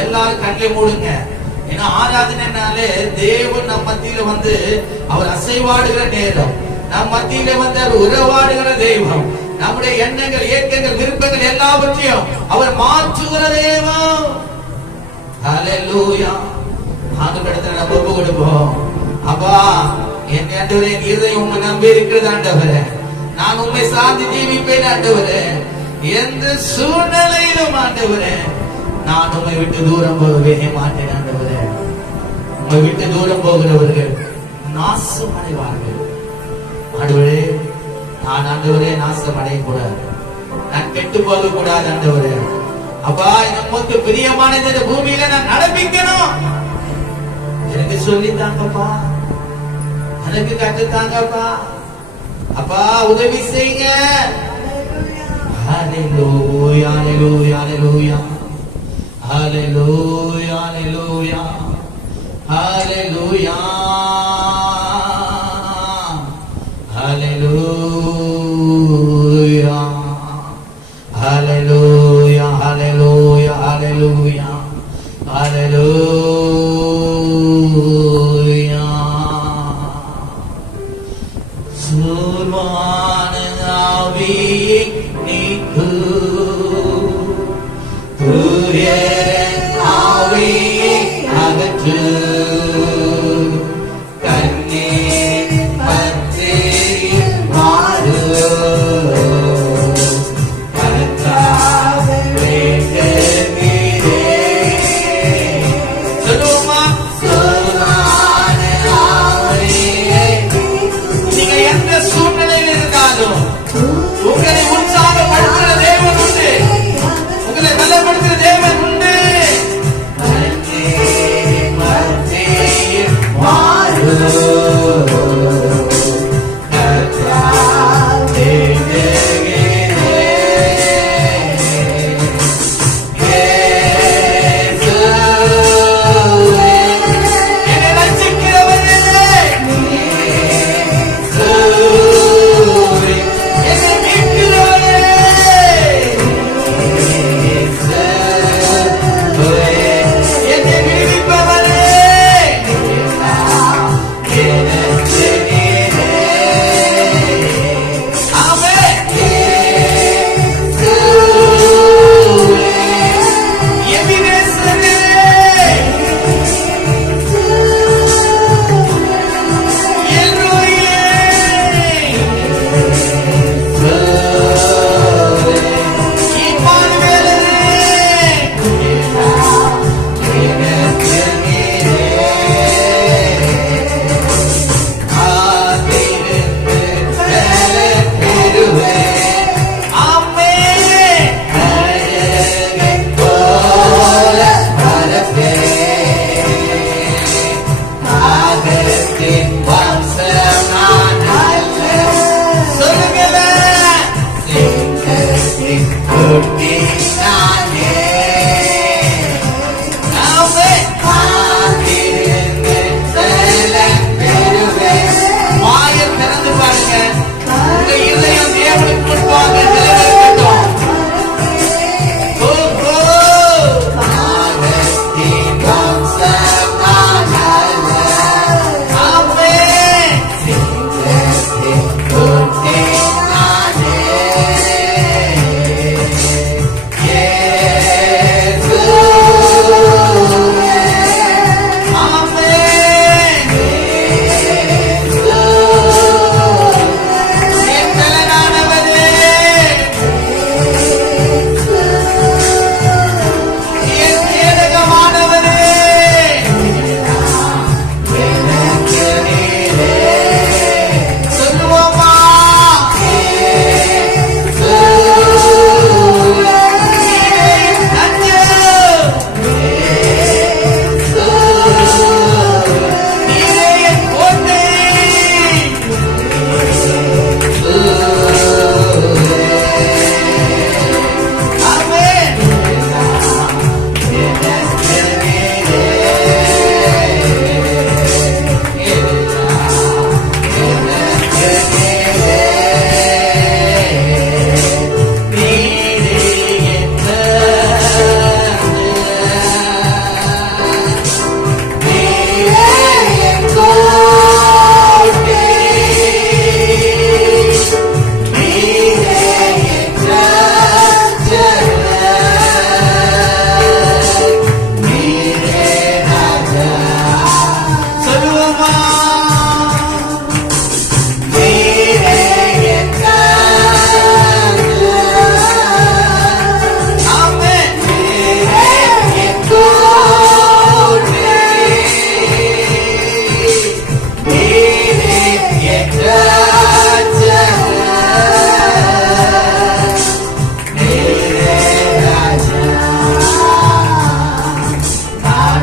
எல்லாரும் கண்ணை மூடுங்க. ஏன்னா ஆராதனைனாலே தேவன் நம் மத்தியில வந்து அவர் அசைவாடுகிற நேரம், நம் மத்தியில வந்து அவர் உறவாடுகிற தெய்வம். நம்முடைய எண்ணங்கள், இயக்கங்கள், விருப்பங்கள் எல்லாவற்றையும் அவர் மாற்றுகிற தெய்வம். ஹல்லேலூயா. ஆண்டவரிடத்துல நம்ம ஒப்பு கொடுப்போம். அப்பா, என் ஆண்டவரே, என் இருதயம் உம்மை நம்பி இருக்கிறது ஆண்டவரே. நான் உம்மை சார்ந்து ஜீவிப்பேன் ஆண்டவரே. எந்த சூழ்நிலையிலும் ஆண்டவரே நான் உம்மை விட்டு தூரம் போகவே மாட்டேன் ஆண்டவரே. உம்மை விட்டு தூரம் போகிறவர்கள் நாசம் அடைவார்கள் ஆண்டவரே. நான் ஆண்டவரே நாசம் அடையக்கூடாது, நான் கெட்டு போக கூடாது ஆண்டவரே. அப்பா, நமக்கு பிரியமானது இந்த பூமியில நான் நடப்பிக்கணும். எனக்கு சொல்லித்தாங்கப்பா, எனக்கு கற்றுத்தாங்கப்பா. அப்பா, உதவி செய்யுங்க. ஹல்லேலூயா, ஹல்லேலூயா, ஹல்லேலூயா, ஹல்லேலூயா, ஹல்லேலூயா, ஹல்லேலூயா, ஹல்லேலூயா, ஹல்லேலூயா, ஹல்லேலூயா, ஹல்லேலூயா, ஹல்லேலூயா. சூர்வான ஆவியை நீக்கு, தூய ஆவியை அகற்று, கண்ணீர் பற்றி மாறு, கர்த்தாவே வேண்டுகிறேன்,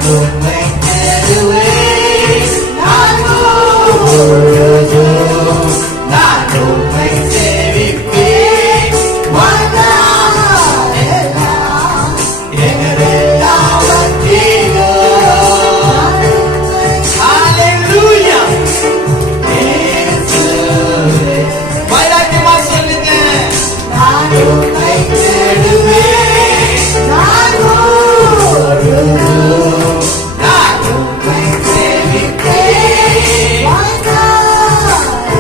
உம்மை தேடுவேன் நான் முழுதும் நான் உம்மை சேவிப்பேன் வாழ்நாளெல்லாம் எங்களெல்லாவற்றிலும் ஹalleluya இயேசுவே வாய்தாட்டிமா சொல்லுங்க நான் உம்மை தேடுவேன் நான் முழுதும் நான் உம்மை சேவிப்பேன் வாழ்நாளெல்லாம்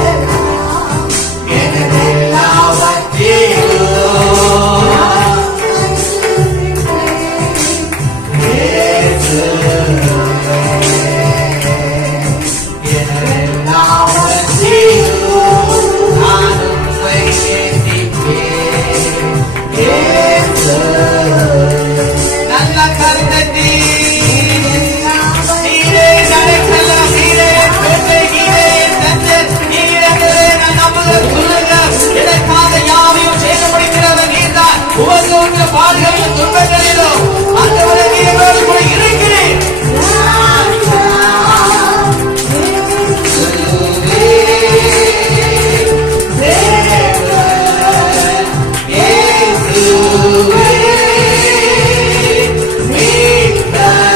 நல்ல கருத்தட்டி நீரே நடக்கலாம் நீரே பெற்றை நீரே தந்தை நீரே நான் நம்புகிற சொல்லுங்க எனக்காக யாவையும் செய்ய முடிகிறது நீர்தான் உபத்திரவ பாடுகளிலும் துன்பங்களிலும் ஆண்டவரே நீரோடு கூட இருக்கிறேன் Hey,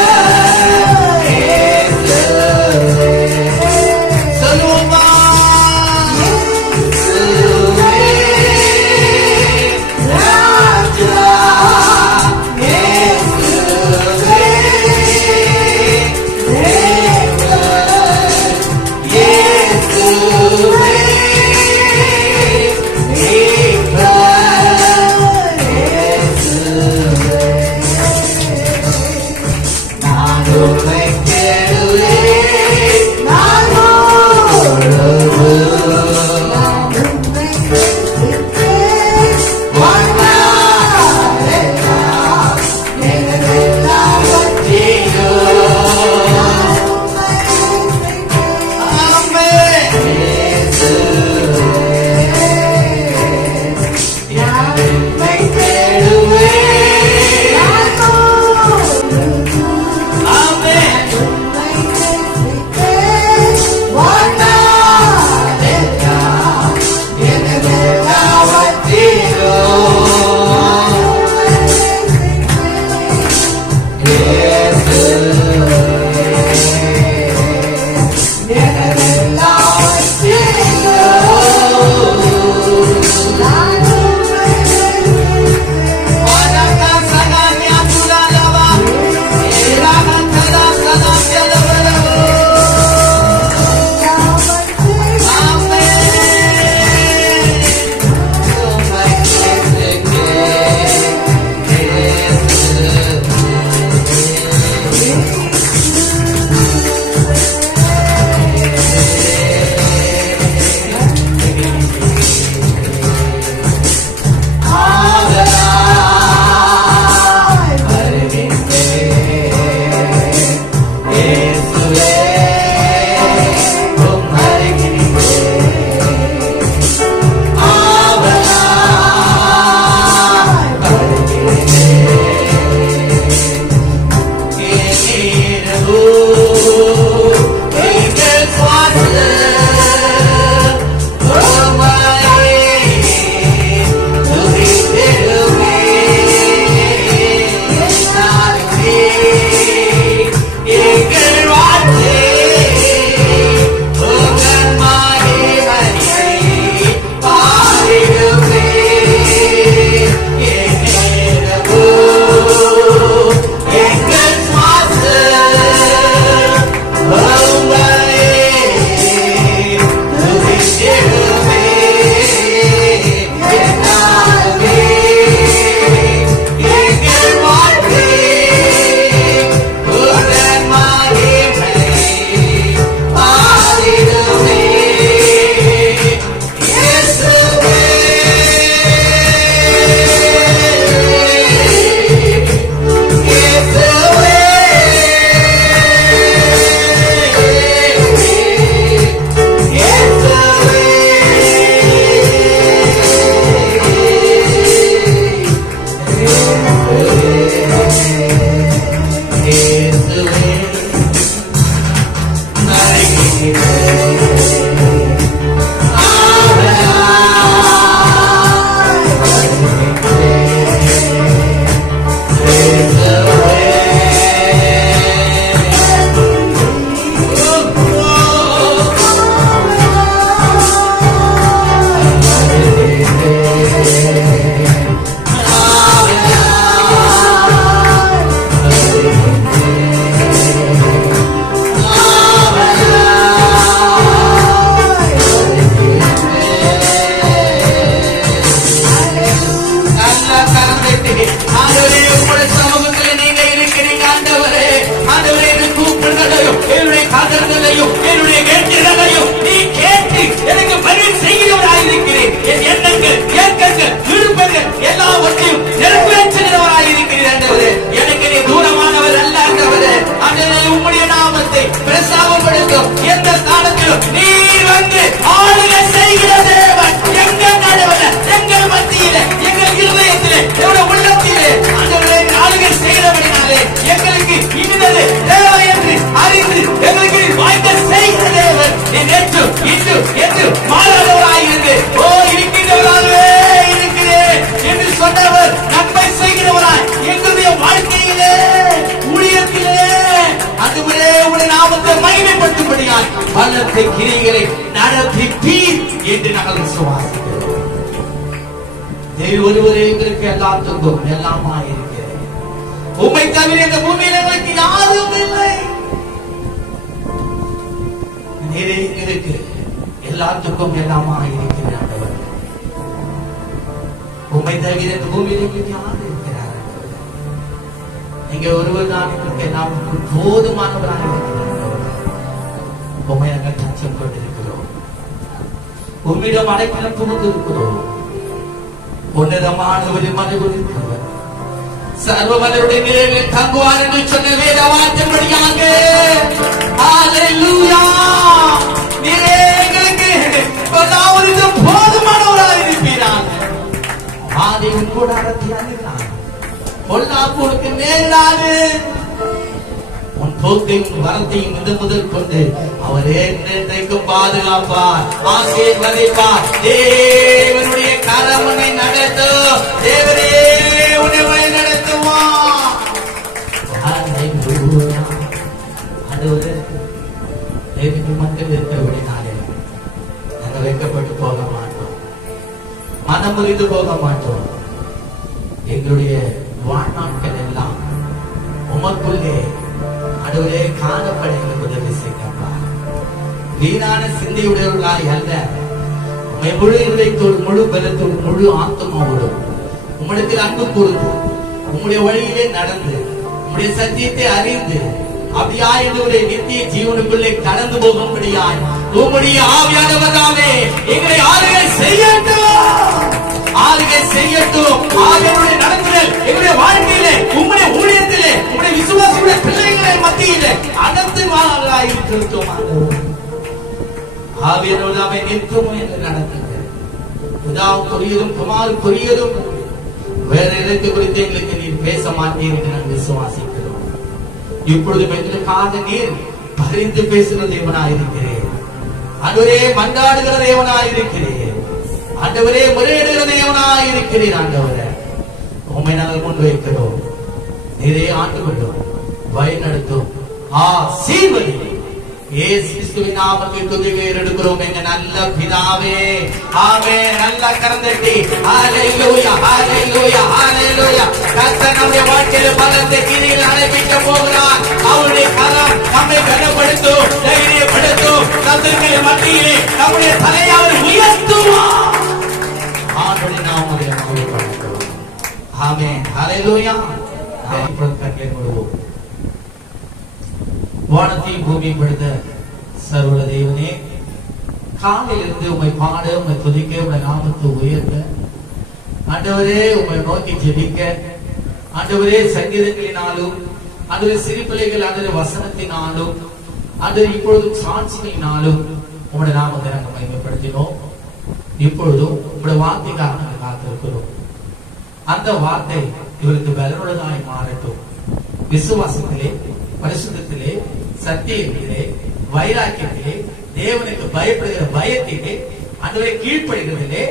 இடத்திலும் எந்த ஸ்தானத்திலும் நீர் வந்து ஆளுகை செய்கிற தேவன். எங்கள் நடுவில், எங்கள் மத்தியிலே, எங்கள் இருதயத்திலே, எங்களுடைய உள்ளத்திலே ஆண்டவரே ஆளுகை செய்கிறபடினாலே எங்களுக்கு இன்னது தேவை என்று அறிந்து எங்களுக்கு வாய்க்க செய்கிற தேவன். நீ நேற்று இன்று என்று மாறாதவராயிருந்து ஓ இருக்கின்றவராகவே இருக்கிறேன் என்று சொன்னவர் நன்மை செய்கிறவராய் எங்களுடைய வாழ்க்கையிலே ஊழியத்திலே அதுவரே உடைய நாமத்தை மகிமைப்படுத்தும்படியால் பலத்தை கிரிகளை நடத்திப்பீர் என்று நாங்கள் விசுவாசிக்கிறோம். தேவன் ஒருவரே எங்களுக்கு எல்லாத்துக்கும் எல்லாமா இருக்கிறேன். உம்மை தவிர இந்த பூமியில் எங்களுக்கு யாரும் இல்லை. நீரே எங்களுக்கு எல்லாத்துக்கும் எல்லாமா இருக்கிறார். உம்மை தவிர இந்த பூமியில் எங்களுக்கு யாரும் இருக்கிறார். நீங்க ஒருவர் தான் எங்களுக்கு எல்லாம் போதுமானவராக இருக்கிறார். உம்மை நாங்கள் தஞ்சம் கொண்டிருக்கிறோம். உம்மிடம் அடைக்கலம் புகுந்து இருக்கிறோம். உன்னதமானவரின் மறைவில் இருக்கிறவர் சர்வவல்லவருடைய நிலையில் தங்குவார் என்று சொன்ன வேத வார்த்தைப்படியாக ஹல்லேலூயா. நீரே எங்களுக்கு எல்லாவற்றிலும் போதுமானவராக இருப்பீராக. ஆதியின் கூடாரத்தை அணுகிறார். பொல்லாப்புக்கு நேராது உன் போக்கையும் வரத்தையும் இது முதல் கொண்டு அவரே என்றைக்கும் பாதுகாப்பார், ஆசீர்வதிப்பார். தேவனுடைய கரம் உன்னை நடத்தும். தேவரே உன்னை வழி நடத்துவார். தேவனுக்கு மக்கள் இருக்கிறபடினாலே நாங்கள் வைக்கப்பட்டு போக மாட்டோம், மனம் முறிந்து போக மாட்டோம். எங்களுடைய வாழ்நாட்கள் எல்லாம் உமக்குள்ளே ஆண்டவரே காணப்பட எங்களுக்கு உதவி செய்யப்பா. வீணான சிந்தையுடையவர்களாய் அல்ல, உம்மை முழு இதயத்தோடு, முழு பலத்தோடு, முழு ஆத்மாவோடும் உம்மிடத்தில் அன்பு கூர்ந்து உம்முடைய வழியிலே நடந்து உம்முடைய சத்தியத்தை அறிந்து அப்படியாய் எங்களுடைய நித்திய ஜீவனுக்குள்ளே கடந்து போகும்படியாய் உம்முடைய ஆவியானவர் தாமே எங்களை ஆளுகை செய்யட்டும், ஆளுகை செய்யட்டும். ஆவியானுடைய நடத்துதல் எங்களுடைய வாழ்க்கையிலே, உம்முடைய ஊழியத்திலே, உம்முடைய விசுவாசியுடைய பிள்ளைகளை மத்தியிலே அடர்த்துவார்களாய் இருக்கிறோம். ஆவியானவர் தாமே நிற்கும் என்று நடத்துங்க. பிதாவுக்குரியதும் குமாருக்குரியதும் வேற இடத்தை குறித்து எங்களுக்கு நீர் பேச மாட்டீர் என்று நாங்கள் விசுவாசிக்கிறோம். இப்பொழுதும் எங்களுக்காக நீர் பரிந்து பேசுகிற தேவனாயிருக்கிறேன். ஆண்டவரே மன்றாடுகிற தேவனாயிருக்கிறேன். ஆண்டவரே முறையிடுகிற தேவனாயிருக்கிறேன். ஆண்டவரே உம்மை நாங்கள் முன் வைக்கிறோம். நீரே ஆண்டு கொள்ளும், வழி நடத்தும், ஆசீர்வதி. இயேசு கிறிஸ்துவின் நாமத்தில் துதிகள் எடுக்கிறோம் எங்க நல்ல பிதாவே. ஆமென். நல்ல கரந்தட்டி ஹல்லேலூயா, ஹல்லேலூயா, ஹல்லேலூயா. கர்த்தர் நம்முடைய வாழ்க்கையில பலத்தை கிரியில் அழைப்பிக்க போகிறார். அவருடைய கரம் நம்மை கனப்படுத்தும், தைரியப்படுத்தும். சத்துருக்களின் மத்தியிலே நம்முடைய தலையை அவர் உயர்த்துவார். ஆண்டவருடைய நாமத்தை மகிமைப்படுத்துவோம். ஆமென். ஹல்லேலூயா. கர்த்தரை முழுவோம். வானத்தையும் பூமியை படுத்த சர்வ தேவனே, காலையிலிருந்து உம்மை பாட, உம்மை துதிக்க, உம்மை நாமத்தை உயர்த்த, ஆண்டவரே உம்மை நோக்கி ஜெபிக்க, ஆண்டவரே சங்கீதங்களினாலும், ஆண்டவரே சிறுபிள்ளைகள் ஆண்டவரே வசனத்தினாலும், ஆண்டவரே இப்பொழுதும் சாட்சியினாலும் உம்முடைய நாமத்தை நாங்கள் மகிமைப்படுத்தினோம். இப்பொழுதும் உம்முடைய வார்த்தைக்காக நாங்கள் காத்திருக்கிறோம். அந்த வார்த்தை இவருக்கு பலனுள்ளதாய் மாறட்டும். விசுவாசத்திலே, பரிசுத்தத்திலே, சத்தியத்திலே, வைராக்கியத்திலே, தேவனுக்கு பயப்படுகிற பயத்திலே, ஆண்டவரே கீழ்ப்படுகிறதிலே,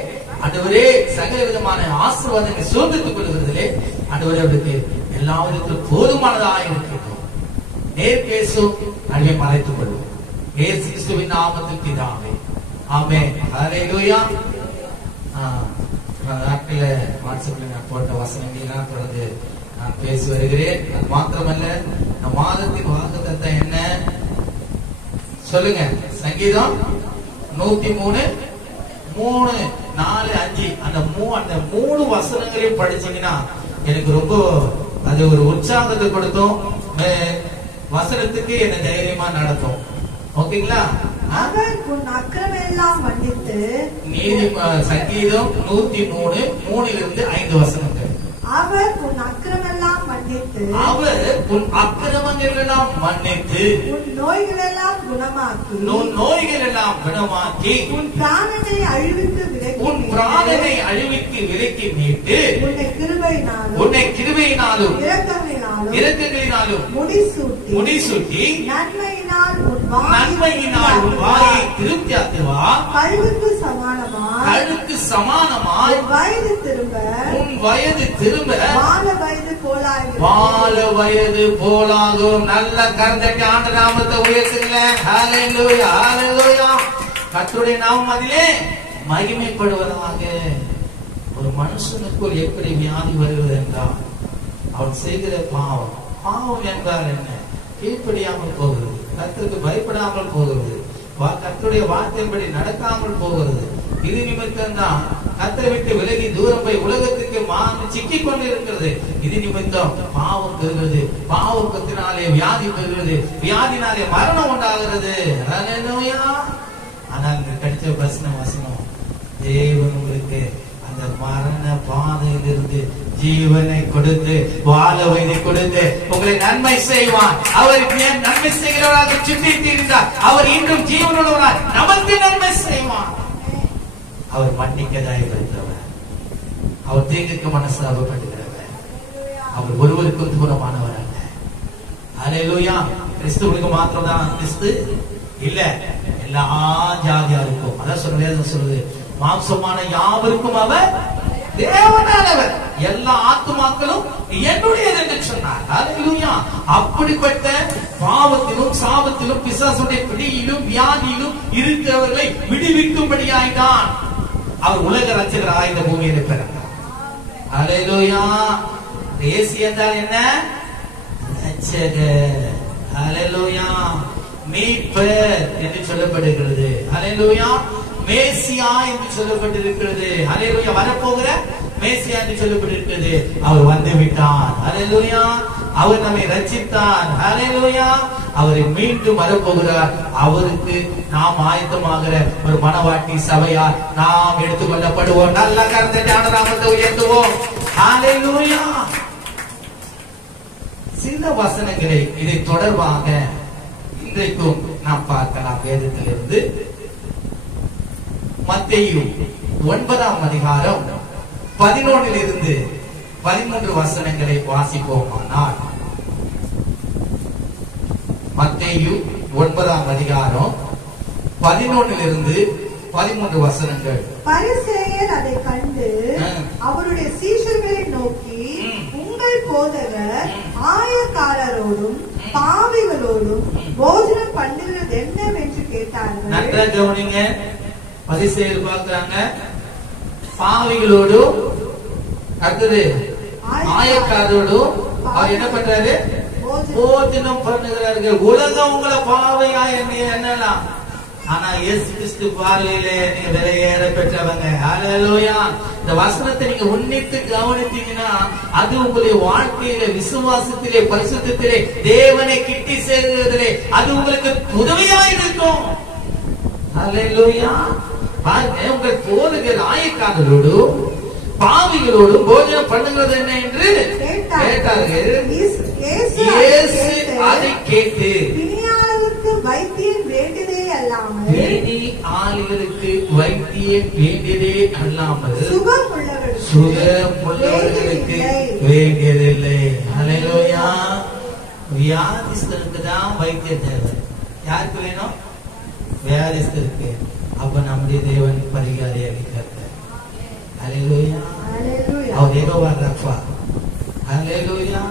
ஆண்டவரே சகல விதமான ஆசீர்வாதங்களை சுதந்திரத்துக் கொள்கிறதிலே, ஆண்டவரே அவருக்கு எல்லா விதத்திலும் போதுமானதாக இருக்கிறோம். நேர் பேசும் அடியை மறைத்துக் கொள்வோம். இயேசு கிறிஸ்துவின் நாமத்தில் பிதாவே. ஆமென். ஹல்லேலூயா. நாட்கள வாட்ஸ்அப்ல நான் போட்ட வசனங்கள்லாம் தொடர்ந்து நான் பேசி வருகிறேன். அது மாத்திரமல்ல, இந்த மாதத்தின் வாக்குத்தத்தம் என்ன சொல்லுங்க. சங்கீதம் 103, 3, 4, 5 அந்த மூணு வசனங்களையும் படிச்சீங்கன்னா எனக்கு ரொம்ப அது ஒரு உற்சாகத்தை கொடுத்தோம். வசனத்துக்கு என்ன தைரியமா நடத்தும். ஓகேங்களா? அவர் உன் அக்கிரமெல்லாம் மன்னித்து. நீதி சங்கீதம் 103, 3-5 வசனங்கள். அவர் உன் அக்கிரமெல்லாம் மன்னித்து. அவர் உன் அக்கிரமங்கள் குற்றங்கள் எல்லாம் மன்னித்து உன் நோய்கள் எல்லாம் குணமாக்கி உன் நோய்கள் எல்லாம் குணமாக்கி உன் பிராணனை அழிவுக்கு விலக்கி மீட்டு உன்னை கிருபையினாலும் இரக்கங்களினாலும் முடிசூட்டி நன்மையினால் உன் வாயை திருப்தியாக்குவா. கழுகுக்கு சமானமாய் உன் வயது திரும்ப வாழ வயது போலாகும். நல்ல கருத்தட்டி ஆண்டு நாமத்தை உயர்த்துங்களேன். ஹல்லேலூயா, ஹல்லேலூயா. கர்த்தருடைய நாமம் அதிலே மகிமைப்படுவதாக. ஒரு மனுஷனுக்குள் எப்படி வியாதி வருவது என்றால் அவன் செய்கிற பாவம். பாவம் என்றால் என்ன? கீழ்ப்படியாமல் போகிறது, கர்த்தருக்கு பயப்படாமல் போகிறது, கர்த்தருடைய வார்த்தையின்படி நடக்காமல் போகிறது. இது நிமித்தம் தான் கர்த்தரை விட்டு விலகி தூரம் போய் உலகத்துக்கு சிக்கிக் கொண்டிருக்கிறது. இது நிமித்தம் பாவம் பெறுகிறது, பாவத்தினாலே வியாதி பெறுகிறது, வியாதினாலே மரணம் உண்டாகிறது. ஆனால் இந்த கடிச்ச வசனம் தேவன் உங்களுக்கு அந்த மரண பாதையிலிருந்து ஜீவனை கொடுத்து வாழ வயதை கொடுத்து உங்களை நன்மை செய்வான். அவருக்கு நன்மை செய்கிறவராக சிந்தித்திருந்தார். அவர் இன்றும் ஜீவனுள்ளவரால் நமக்கு நன்மை செய்வான். அவர் மன்னிக்கதாய் வைத்தவர், அவர் தீங்குக்கு மனசாபப்படுகிறவர், அவர் ஒருவருக்கும் தூரமானவர் அல்ல. அல்லேலூயா. கிறிஸ்துவுக்கு மாத்திரம் தான் கிறிஸ்து இல்ல, எல்லா ஜாதியாருக்கும். அதான் சொல்றது, மாம்சமான யாவருக்கும் அவர் தேவனானவர், எல்லா ஆத்துமாக்களும் என்னுடையது என்று சொன்னார். அல்லேலூயா. அப்படிப்பட்ட பாவத்திலும் சாபத்திலும் பிசாசுடைய பிடியிலும் வியாதியிலும் இருக்கிறவர்களை விடுவிக்கும்படியாய்தான் அவர் உலக ரட்சகராக இந்த பூமியில பிறந்தார். அல்லேலூயா. இயேசு என்றால் என்ன? ரட்சகர். அல்லேலூயா. மீட்பர் என்று சொல்லப்படுகிறது. அல்லேலூயா. மேசியா என்று சொல்லப்பட்டிருக்கிறது. அல்லேலூயா. வரப்போகிற மேசியா என்று சொல்லப்பட்டிருக்கிறது. அவர் வந்து விட்டார். அல்லேலூயா. அவர் நம்மை ரட்சித்தார். அல்லேலூயா. அவரை மீண்டும் வரப்போகிறார். அவருக்கு நாம் ஆயத்தமாகிற ஒரு மனவாட்டி சபையார் நாம் எடுத்துக்கொள்ளப்படுவோம். நல்ல கருத்தை நாமத்தை உயர்த்துவோம். அல்லேலூயா. சில வசனங்களை இதை தொடர்பாக இன்றைக்கும் நாம் பார்க்கலாம். வேதத்திலிருந்து மத்தேயு 9ஆம் அதிகாரம் 11 13 வசனங்களை வாசிப்போமானால், மத்தேயு 9ஆம் அதிகாரம் 11 13 வசனங்கள். பரிசேயர் அதை கண்டு அவருடைய சீஷர்களை நோக்கி, உங்கள் போதகர் ஆயக்காரரோடும் பாவிகளோடும் போஜனம் பண்ணுகிறது என்னவென்று கேட்டார்கள். நன்றாக கவனிங்க. பரிசேயர் பார்க்கிறாங்க, பாவிகளோடும் அடுத்தது ஆயக்காரரோடும் அவர் என்ன பண்றாரு? போஜனம் பண்ணுகிறார்கள். உலகம் உங்களை பாவையா என்னலாம், ஆனா இயேசு கிறிஸ்து பார்வையிலே நீங்க விலையேற பெற்றவங்க. அல்லேலூயா. இந்த வசனத்தை நீங்க உன்னித்து கவனித்தீங்கன்னா அது உங்களுடைய வாழ்க்கையில, விசுவாசத்திலே, பரிசுத்தத்திலே, தேவனை கிட்டி சேர்கிறதிலே அது உங்களுக்கு உதவியா இருக்கும். அல்லேலூயா. பாருங்க, உங்கள் போதகர் ஆயக்காரரோடும் பாவிகளோடும் போஜனம் பண்ணுகிறது என்ன என்று கேட்டார்கள். இயேசு அதை கேட்டு வைத்தியம் வேண்டியதே அல்லாமல் சுகமுள்ளவர்களுக்கு வேண்டியதில்லை. அல்லேலூயா. வியாதிஸ்தருக்கு தான் வைத்தியம் தேவை. யாருக்கு வேணும்? வியாதிஸ்தருக்கு. அப்ப நம்முடைய தேவன் பரிகாரி அளிக்கிறார். அல்லேலூயா. அவர் யெகோவா ரஃபா. அல்லேலூயா.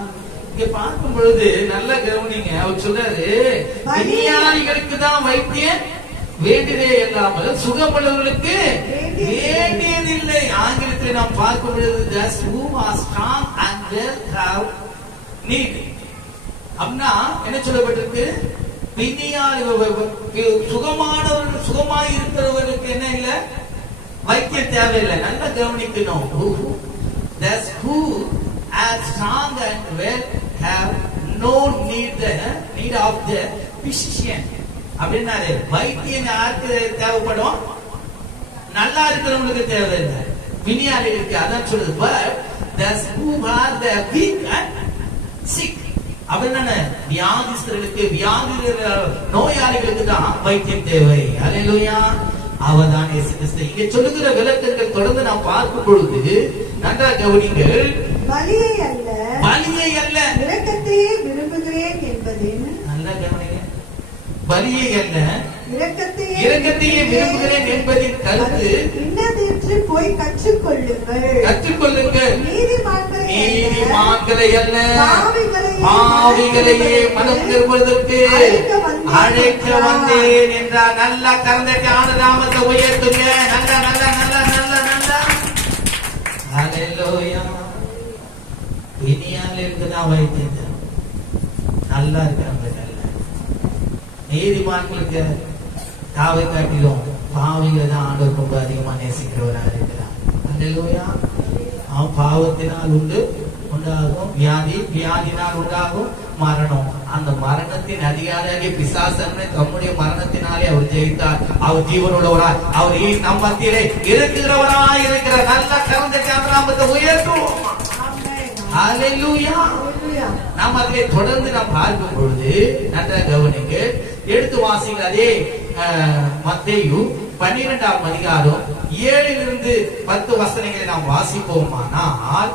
இங்க பார்க்கும் பொழுது நல்ல கவனிங்க. அவர் சொல்றாரு, விஞ்ஞானிகளுக்கு தான் வைத்தியம் வேண்டியதே இல்லாமல் சுகமுள்ளவர்களுக்கு வேண்டியதில்லை. ஆங்கிலத்தில் நாம் பார்க்கும் பொழுது those who are strong and well have need. அப்படின்னா என்ன சொல்லப்பட்டிருக்கு? சுகமானவர்கள், சுகமாய் இருக்கிறவர்களுக்கு என்ன இல்ல? வைத்தியம் தேவையில்லை. நல்லா கவனிக்கணும். those who are strong and well have no need of the physician. அப்படின்னா வைத்தியம் யாருக்கு தேவைப்படும்? நல்லா இருக்கிறவங்களுக்கு தேவையில்லை, விஞ்ஞானிகளுக்கு. அதான் சொல்றது. But those who are the weak and sick, அவன் வியாதிஸ்தர்களுக்கு நோயாளிகளுக்கு தான் வைத்தியம் தேவை. அல்லேலூயா. அவர்தான் இயேசு கிறிஸ்து. இங்கே சொல்லுகிற விளக்கங்கள் தொடர்ந்து நாம் பார்க்கும் பொழுது நன்றாக கவனிங்கள். பலியை அல்ல இரக்கத்தையே விரும்புகிறேன் என்பதின், நல்லா கவனிங்க, பலியை அல்ல இரக்கத்தையே விரும்புகிறேன் என்பதின் கருத்து இன்னதென்று போய் கற்றுக்கொள்ளுங்கள். நீதிமான்களை அல்ல பாவிகளையே மனம் திரும்புவதற்கு அழைக்க வந்தேன் என்றார். நல்லா கரந்தட்டி ஆண்டவரை உயர்த்துங்க. நல்ல நல்ல நல்ல நல்ல நல்ல ஹல்லேலூயா. இனியால இருக்குதான் வைத்தியம் நல்லா இருக்காங்க. நீதிமான்களுக்கு காவை காட்டிலும் பாவிகளை தான் ஆண்டவர் ரொம்ப அதிகமா நேசிக்கிறவராக இருக்கிறார். அல்லேலூயா. அவன் பாவத்தினால் உண்டாகும் வியாதினால் உண்டாகும் மரணம். அந்த மரணத்தின் அதிகாரியாக பிசாசனை தம்முடைய மரணத்தினாலே அவர் ஜெயித்தார். அவர் ஜீவனுள்ளவராய், அவர் நம் மத்தியிலே இருக்கிறவராய் இருக்கிறார். நல்ல கரந்தட்டி நாமத்தை உயர்த்துவோம். அல்லேலூயா. நாம் அதிலே தொடர்ந்து நாம் பார்க்கும் பொழுது நன்றாக கவனிங்க. எடுத்து வாசிங்க. அதே மத்தேயு 12ஆம் அதிகாரம் 7 - 10 வசனங்களை நாம் வாசிப்போமானால்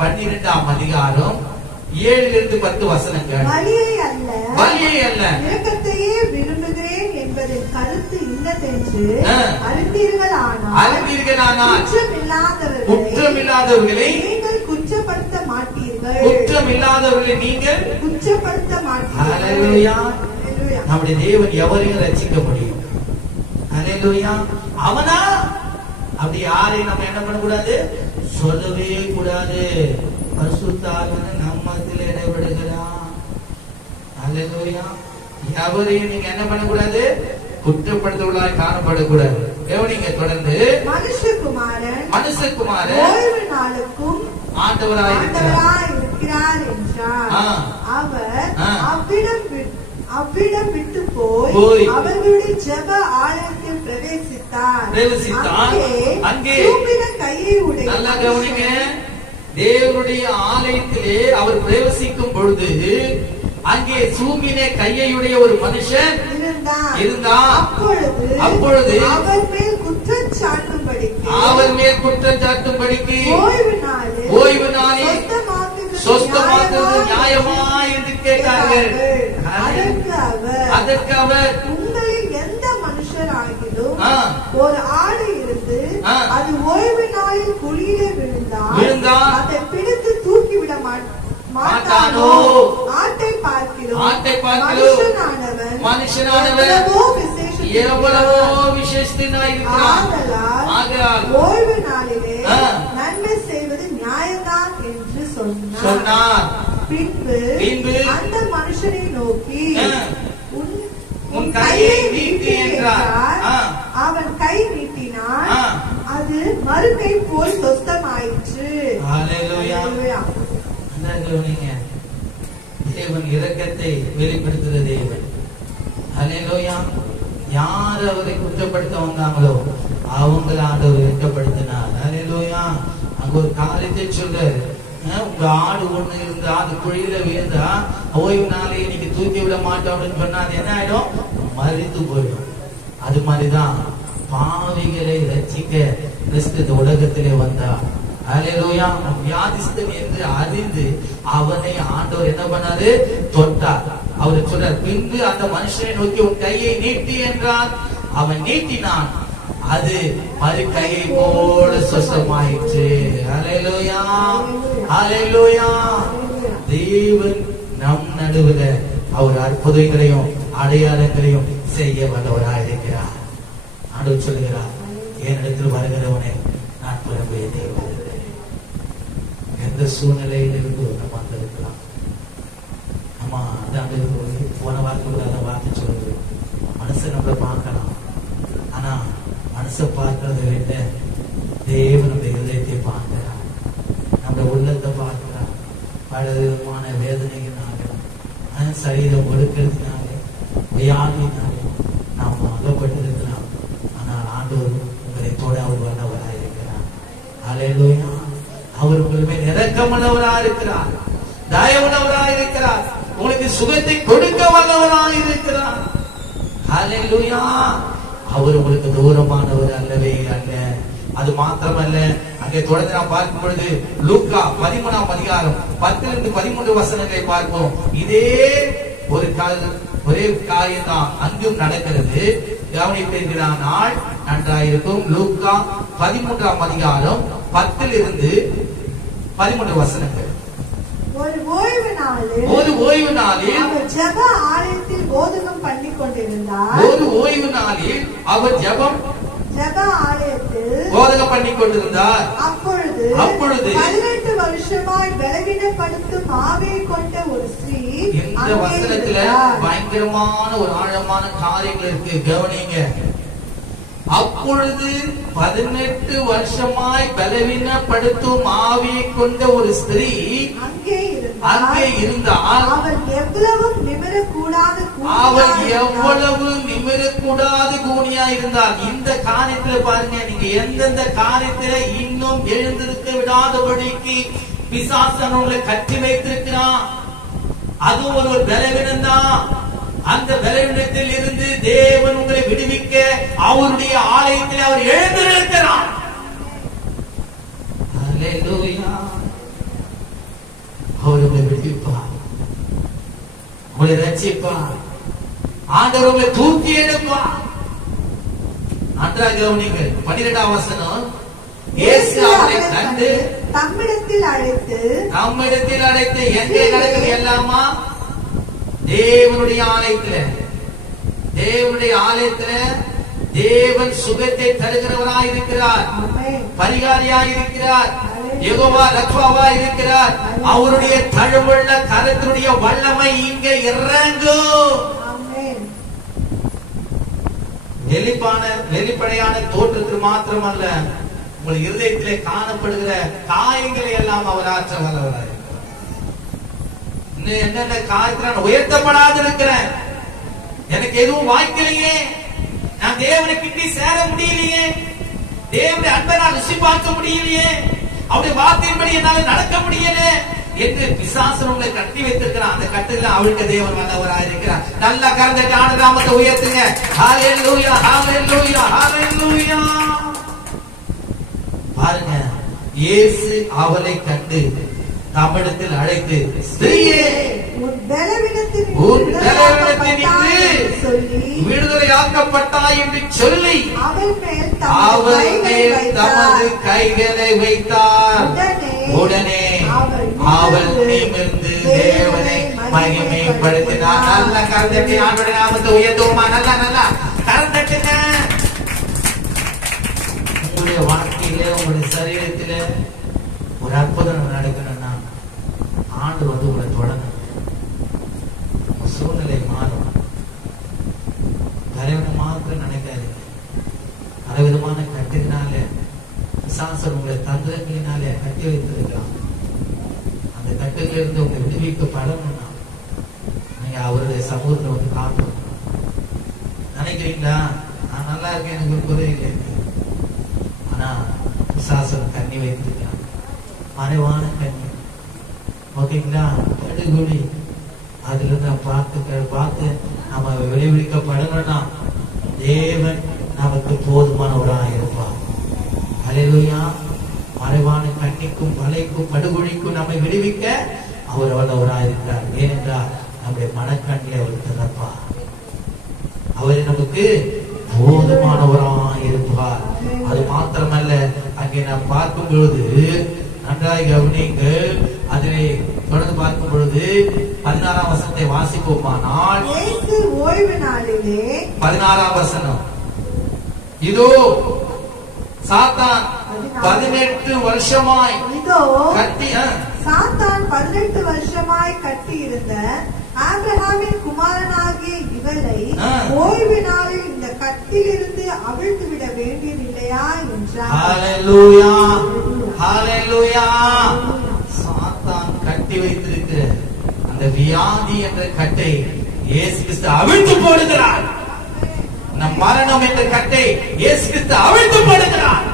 12ஆம் அதிகாரம் 7 - 10 வசனங்கள். பலியை அல்ல இரக்கத்தையே விரும்புகிறேன் என்பதின் கருத்து இன்னதென்று அறிந்தீர்களானால் குற்றமில்லாதவர்களை நீங்கள் குற்றப்படுத்த மாட்டீர்கள். ஹல்லேலூயா. நம்முடைய தேவன் எவரையும் ரட்சிக்க முடியும். ஹல்லேலூயா. அவனா அப்படி யாரையும் நம்ம என்ன பண்ணக்கூடாது, சொல்லவே கூடாது. பரிசுத்த ஆவியானவர் நம்மத்தில் இடைபடுகிறார். ஹல்லேலூயா. எவரையும் நீங்க என்ன பண்ணக்கூடாது, குற்றப்படுத்துவதாய் காணப்படக்கூடாது. கவனிங்க தொடர்ந்து. மனுஷகுமாரன் ஓய்வு நாளுக்கும் ஆண்டவராய் இருக்கிறார் என்றார். அவர் அவ்விடம் விட்டு போய் அவர்களுடைய ஜெப ஆலயத்தில் பிரவேசித்தார். அங்கே கையை உடைய, நல்லா கவனிங்க, தேவனுடைய ஆலயத்திலே அவர் பிரவேசிக்கும் பொழுது அங்கே சூம்பின கையுடைய ஒரு மனுஷன் இருந்தார். அப்பொழுது அவர் மேல் குற்றம் சாட்டும்படிக்கு ஓய்வு நாளில் சொஸ்தமாக்குவது நியாயமா என்று கேட்டார்கள். அதற்கு அவர், உங்களில் எந்த மனுஷராகிலும் ஒரு ஆடு இருந்து அது ஓய்வு நாளில் குழியிலே விழுந்தால் அதை பிடித்து தூக்கிவிட மாட்டானோ? ஆட்டை பார்க்கிறோம் மனுஷனானவர் எவ்வளவோ விசேஷத்தினாயிருக்கிறார். ஓய்வு நாளிலே நன்மை செய்வது நியாயம்தான் என்று சொன்னார். பின்பு அந்த மனுஷனை நோக்கி உன் கையை நீட்டு என்றார். அவன் கை நீட்டினான். அது மறுகை போல் சொஸ்தமாயிற்று. தேவன் இரக்கத்தை வெளிப்படுத்துகிற தேவன். அல்லேலூயா. யார் அவரை குற்றப்படுத்த வந்தாங்களோ அவங்கள ஆண்டவர் இரக்கப்படுத்தினார். அல்லேலூயா. அங்க ஒரு காரியத்தை சொல்றாரு. உங்க ஆடு ஒண்ணு இருந்தா அது குழியில விழுந்தா ஓய்வு நாளையே நீங்க தூக்கி விட மாட்டோம் அப்படின்னு சொன்னா அது என்ன ஆயிடும், மறித்து போயிடும். அது மாதிரிதான் பாவிகளை ரட்சிக்க கிறிஸ்து இந்த உலகத்திலே வந்தார். அல்லேலூயா. வியாதிஸ்தன் என்று அறிந்து அவனை ஆண்டவர் என்ன பண்ணாரு, தொட்டார். அவர் சொல்றார், பின்பு அந்த மனுஷனை நோக்கி உன் கையை நீட்டி என்றார். அவன் நீட்டினான். அது மறு கையை போல சொஸ்தமாயிற்று. அல்லேலூயா. அல்லேலூயா. தேவன் நம் நடுவுல அவர் அற்புதங்களையும் அடையாளங்களையும் செய்ய வல்லவராக இருக்கிறார். ஆண்டவர் சொல்லுகிறார், என்னிடத்தில் வருகிறவனை நான் புறம்பே தேடுவதில்லை. எந்த சூழ்நிலையில் இருந்து நம்ம வந்திருக்கலாம். நம்ம போன வார்த்தை வார்த்தை சொல்றது, மனசை நம்மளை பார்க்கலாம். ஆனா மனசை பார்க்கறதை விட தேவனுடைய இதயத்தை பார்க்கிறார், நம்ம உள்ளத்தை பார்க்கிறார். பல விதமான வேதனையினால, சரீரம் ஒடுக்கிறதுனால, வியாதினாலே நாம் அகப்பட்டிருக்கலாம். ஆனால் ஆண்டவர் உங்களை தோட அவர் வல்லவராக இருக்கிறார். அல்லேலூயா. அவர் உங்கள் மேல் இரக்கமுள்ளவராக இருக்கிறார். தயவுள்ளவராய் இருக்கிறார். உங்களுக்கு சுகத்தை கொடுக்க வல்லவராய் இருக்கிறார். ஹல்லேலூயா. அவர் உங்களுக்கு தூரமானவர் அல்லவே அல்ல. அது மாத்திரமல்ல, அங்கே தொடர்ந்து நாம் பார்க்கும் பொழுது லூக்கா 13ஆம் அதிகாரம் 10-13 வசனங்களை பார்ப்போம். இதே ஒரே காரியம் தான் அங்கும் நடக்கிறது. கவனிப்பீர்களானால் நன்றாயிருக்கும். லூக்கா 13ஆம் அதிகாரம் 10-13 வசனங்கள். ஒரு ஓய்வு நாளில் அவர் ஜெப ஆலயத்தில் போதகம் பண்ணிக் கொண்டிருந்தார். ஒரு ஓய்வு நாளில் அவர் ஜெப ஆலயத்தில் போதகம் பண்ணிக் கொண்டிருந்தார். அப்பொழுது 18 வருஷமாய் பலவீனப்படுத்தும் ஆவியை கொண்ட ஒரு ஸ்திரீ. இந்த வசனத்துல பயங்கரமான ஒரு ஆழமான காரியங்கள் இருக்கு. கவனிங்க. அப்பொழுது 18 வருஷமாய் பலவீனப்படுத்தும் ஆவியை கொண்ட ஒரு ஸ்திரீ அங்கே இருந்தால் அவள் எவ்வளவு நிமிரக்கூடாது கூனியா இருந்தால். இந்த காரியத்துல பாருங்க, நீங்க எந்தெந்த காரியத்துல இன்னும் எழுந்திருக்க விடாதபடிக்கு பிசாசன் உங்களை கட்டி வைத்திருக்கிறான். அது ஒரு பலவீனம் தான். அந்த பலவீனத்தில் இருந்து தேவன் உங்களை விடுவிக்க அவருடைய ஆலயத்தில் அவர் எழுந்திருக்கிறார். ஹல்லேலூயா. அவர் உங்களை விடுவிப்பார், உங்களை ரட்சிப்பார். ஆண்டவர் உங்களை தூக்கி எடுப்பார். நன்றாக கவனிங்கள். 12ஆம் வசனம். இயேசு அவரை கண்டு தம்மிடத்தில் அழைத்து எங்கே நடக்குது எல்லாமா? தேவனுடைய ஆலயத்துல தேவன் சுகத்தை தருகிறவராய் இருக்கிறார், பரிகாரியாய் இருக்கிறார், யெகோவா ரட்சகராய் இருக்கிறார். அவருடைய தழுவுள்ள கரத்தினுடைய வல்லமை இங்க இறங்கும். வெளிப்படையான தோற்றத்தில் மாத்திரமல்ல, உங்கள் இருதயத்திலே காணப்படுகிற காயங்களை எல்லாம் அவர் ஆற்ற வல்லவராய். என்னென்ன காரியத்தில் உயர்த்தப்படாது இருக்கிறேன், எனக்கு எதுவும் வாய்க்கலையே, நான் தேவனை கிட்டி சேர முடியலையே, தேவனுடைய அன்பை நான் ருசி பார்க்க முடியலையே, அவருடைய வார்த்தையின்படி என்னால நடக்க முடியல என்று பிசாசன் உங்களை கட்டி வைத்திருக்கிறான். அந்த கட்டுல அவருக்கு தேவன் வல்லவராய் இருக்கிறார். நல்ல கரந்தட்டி ஆண்டவர் நாமத்தை உயர்த்துங்க. ஹல்லேலூயா, ஹல்லேலூயா, ஹல்லேலூயா. பாருங்க, இயேசு அவளை கண்டு தம்மிடத்தில் அழைத்து, ஸ்திரீயே, உன் பலவீனத்தின் விடுதலையாக்கப்பட்டாய் என்று சொல்லி அவள் மேல் தமது கைகளை வைத்தார். உடனே அவள் நிமிர்ந்து தேவனை மகிமைப்படுத்தினார். நல்ல கரந்தட்டி ஆண்டவருடைய நாமத்தை உயர்த்துவோமா? நல்லா கரந்தட்டுங்க. உங்களுடைய வாழ்க்கையில, உங்களுடைய சரீரத்தில ஒரு அற்புதம் நடக்கணும்னா ஆண்டவர் உங்களை தொடங்கணும். சூழ்நிலை மாறும். தலைவனை மாத்திரம் நினைக்காதீங்க. பலவிதமான கட்டுனால பிசாசன் உங்களை தந்திரங்களினாலே கட்டி வைத்திருக்கலாம். அந்த கட்டுல இருந்து உங்களை விடுவிக்கப்படணும்னா நீங்க அவருடைய சமூகத்துல வந்து காட்டணும். நினைக்கிறீங்களா, நான் நல்லா இருக்கேன், எனக்கு ஒரு குறை இல்லை, ஆனா பிசாசன் கண்ணி வைத்திருக்கான், மறைவான கண்ணி. ஓகேங்களா? கடுகுடி அதுல இருந்து பார்த்து நம்ம விளைவிக்கப்படணும்னா தேவன் நமக்கு போதுமானவராக இருப்பார். ஹல்லேலூயா. மறைவான கண்ணிக்கும் வலைக்கும் படுகொழிக்கும் நம்மை விடுவிக்க அவர் வல்லவராக இருக்கிறார். ஏனென்றால் நம்முடைய மனக்கண்ணிலே அவர் திறப்பார். அவரை நமக்கு போதுமானவராக இருப்பார். அது மாத்திரமல்ல, அங்கே நாம் பார்க்கும் பொழுது நன்றாய் கவனிங்கள். அதிலே தொடர்ந்து பார்க்கும் பொழுது 16ஆம் வசனத்தை வாசிப்போமானால், ஓய்வு நாளிலே 16ஆம் வசனம். இதோ சாத்தான் 18 வருஷமாய் கட்டி இருந்த ஆபிரகாமின் குமாரனாகிய இவரை ஓய்வு நாளில் இந்த கட்டிலிருந்து அவிழ்த்து விட வேண்டியதில்லையா என்றார். ஹல்லேலூயா, ஹல்லேலூயா. சாத்தான் கட்டி வைத்திருக்கிற அந்த வியாதி என்ற கட்டை இயேசு கிறிஸ்து அவிழ்த்து போடுகிறார். நம் மரணம் என்ற கட்டை இயேசு கிறிஸ்து அவிழ்த்து போடுகிறார்.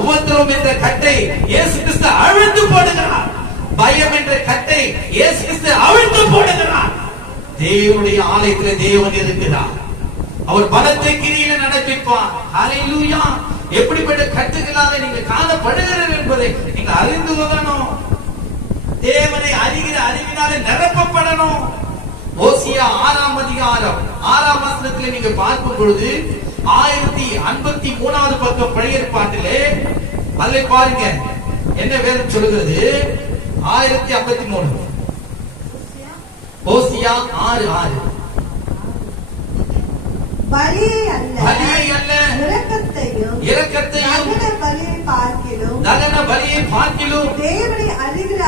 உபத்திரவம் என்ற கட்டை இயேசு கிறிஸ்து அவிழ்த்து போடுகிறார். பயம் என்ற கட்டை இயேசு கிறிஸ்து அவிழ்த்து போடுகிறார். தேவனுடைய ஆலயத்தில் தேவன் இருக்கிறார். அவர் பலத்தை கிரியில நடப்பிப்பார். ஹல்லேலூயா. எப்படிப்பட்ட கட்டுகளாக நீங்க காணப்படுகிறீர்கள் என்பதை நீங்க அறிந்து கொள்ளணும். தேவனை அறிகிற அறிவினாலே நிரப்பப்படணும். ஓசியா 6ஆம் அதிகாரம் 6ஆம் வசனத்திலே நீங்க பார்க்கும் பொழுது 1053வது பக்கம் பழைய ஏற்பாட்டிலே அதிலே பாருங்க என்ன வேதம் சொல்கிறது. 1053 ஓசியா 6:6 பலியை அல்ல இரக்கத்தையும் தகன பலியை பார்க்கிலும் தேவனை அறிகிற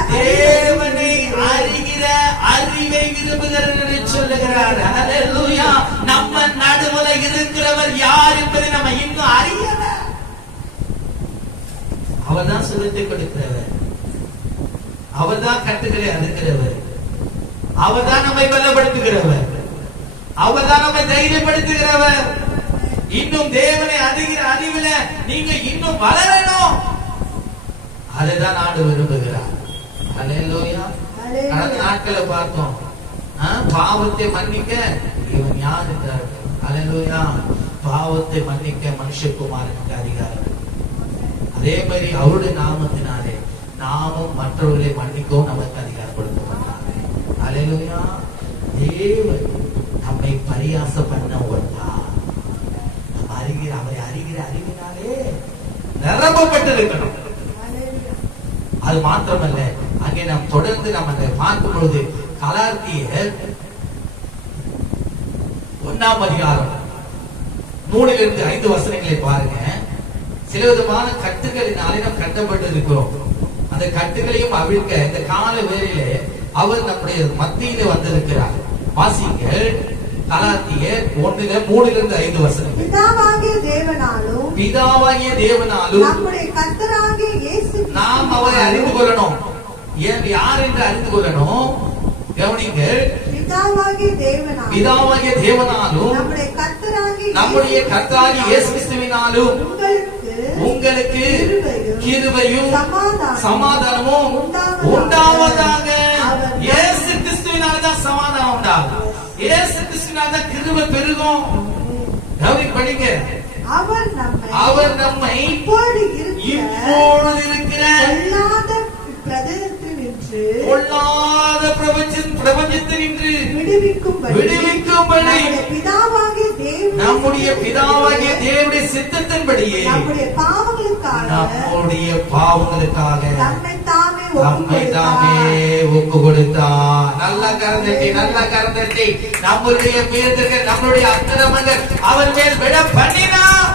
அறிவை விரும்புகிறவர்களை சொல்லுகிறார். ஹல்லேலூயா. நம்ம நடுவுல இருக்கிறவர் யார் என்பதை நம்ம இன்னும் அறியல. அவர்தான் சுகத்தை கொடுக்கிறவர், அவர்தான் கட்டுகளை அறுக்கிறவர், அவர்தான் நம்மை பலப்படுத்துகிறவர், அவர்தான் நம்மை தைரியப்படுத்துகிறவர். இன்னும் தேவனை அறிகிற அறிவில நீங்க இன்னும் வளரணும். அதுதான் ஆண்டு விரும்புகிறார். ஹல்லேலூயா. கடந்த நாட்களை பார்த்தோம். பாவத்தை மன்னிக்க இவன் யார் என்றார். ஹல்லேலூயா. பாவத்தை மன்னிக்க மனுஷகுமாரனுக்கு அதிகாரம். அதே மாதிரி அவருடைய நாமத்தினாலே நாமும் மற்றவர்களை மன்னிக்கவும் நமக்கு அதிகாரம் கொடுக்கப்பட்டாங்க. ஹல்லேலூயா. தேவன் நம்மை பரியாசம் பண்ண ஒன்றா அவரை அறிகிற அறிவினாலே நிரப்பப்பட்டிருக்கணும். அது மாத்திரமல்ல, அங்கே நாம் தொடர்ந்து நம்ம பார்க்கும் பொழுது கலாத்தியர் 1ஆம் அதிகாரம் 3-5 வசனங்களை பாருங்க. சில விதமான கட்டுகளினாலே நாம் கட்டப்பட்டு இருக்கிறோம். அந்த கட்டுகளையும் அவிழ்க்க இந்த கால வேளையிலே அவர் நம்முடைய மத்தியிலே வந்திருக்கிறார். வாசிங்கள் கலாத்தியர் 1:3-5 வசனம். பிதாவாகிய தேவனாலும் நம்முடைய கர்த்தராகிய இயேசு நாம் அவரை அறிந்து கொள்ளணும். யார் என்று அறிந்து கொள்ளணும். கவனிங்கள். பிதாவாகிய தேவனாலும் நம்முடைய கர்த்தராகிய இயேசு கிறிஸ்துவினாலும் உங்களுக்கு கிருபையும் சமாதானமும் உண்டாவதாக. இயேசு கிறிஸ்துவினால்தான் சமாதானம் உண்டாகும். இயேசு கிறிஸ்துவினால்தான் கிருபை பெருகும். படிங்க. அவர் நம்மை இப்பொழுது இருக்கிற பொல்லாத பிரபஞ்சத்தினின்று விடுவிக்கும்படி நம்முடைய பிதாவாகிய தேவனுடைய சித்தத்தின்படியே நம்முடைய பாவங்களுக்காக நம்மை தாமே ஒப்பு கொடுத்தார். நல்ல கரந்தட்டி நம்முடைய மீறுதல்கள் நம்முடைய அக்கிரமங்கள் அவர் மேல் விட பண்ணினார்.